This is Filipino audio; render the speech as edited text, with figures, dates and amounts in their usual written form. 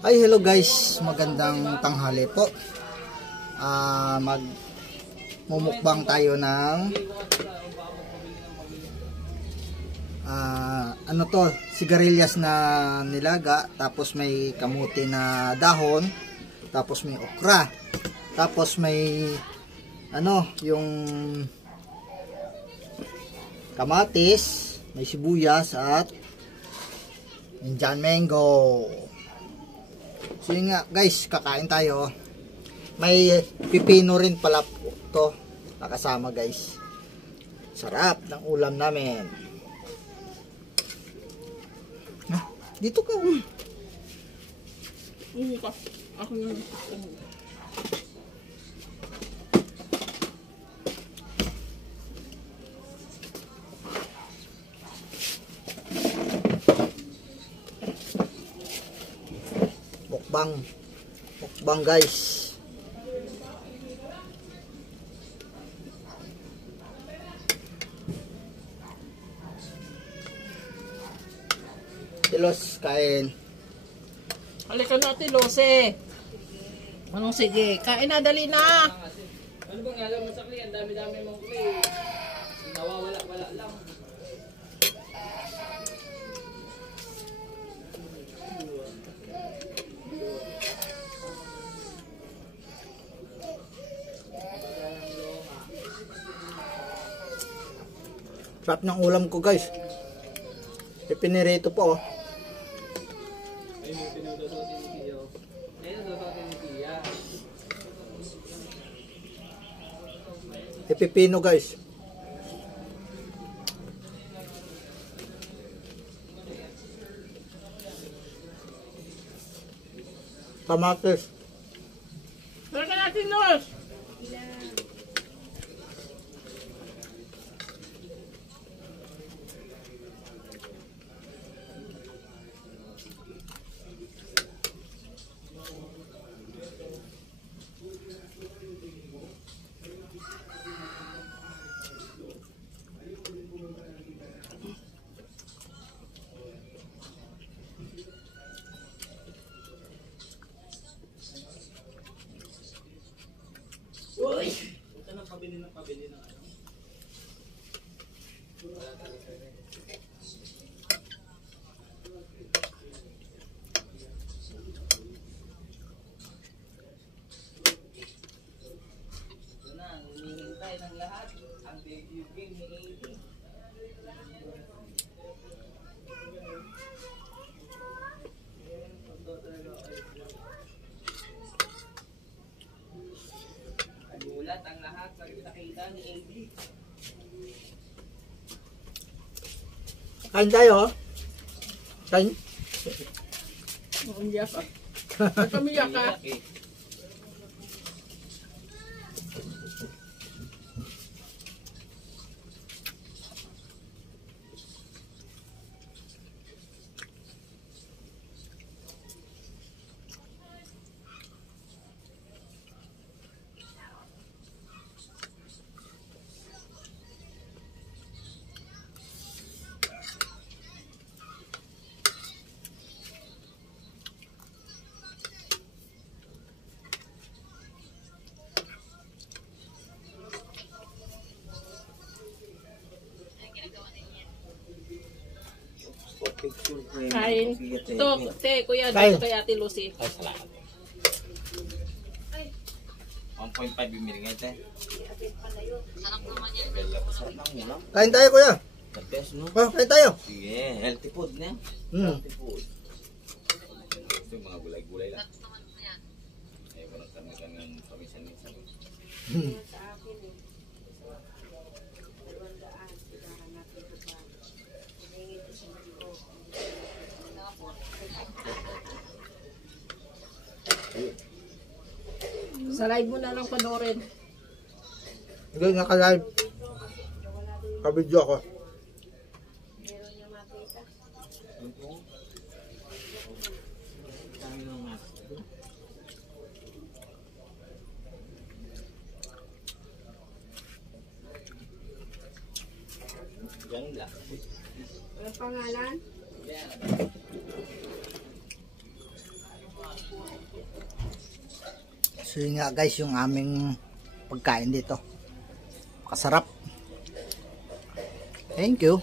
Ay, hello guys, magandang tanghali po. Mumukbang tayo ng ano to, sigarilyas na nilaga, tapos may kamuti na dahon, tapos may okra, tapos may ano, yung kamatis, may sibuyas at Indian mango. So yun nga guys, kakain tayo. May pipino rin pala to nakasama guys. Sarap ng ulam namin. Dito ka. Ako na. Mukbang guys. Tilos, kain. Halika na, Tilose. Anong sige? Kain na, dali na. Ano bang alam mo sa kli? Ang dami-dami mong kli. Nawawala-wala lang. Sarap ng ulam ko guys. Ipinirito po oh. Ayun yung pinudosotin ni Tiyo. Ayun yung dosotin ni Tia. Pipino guys. Kamatis. Halika na, Tilos. Uy! Ito na pabili ng ano. Ito na, hinihintay ng lahat ang debut game ni AD. Nagulat ang lahat pag nakita ni AD. Kain tayo oh. Kain. Umiyak ka. Ba't umiyak ka? Kain. Ito, te, kuya, dito kay Ate Lucy. Ay, salamat. 1.5 yung miling ito. Sarap ng ulam. Kain tayo kuya. The best, no? Oh, kain tayo. Sige, healthy food na. Healthy food. Ito yung mga gulay-gulay lang. Ayaw ko lang tanagan ng paminsan-minsan. Sa live mo na lang panoorin. Hindi naka-live. Ka-video ako. Ganda. Ano pangalan? So yun nga guys, yung aming pagkain dito. Kasarap. Thank you.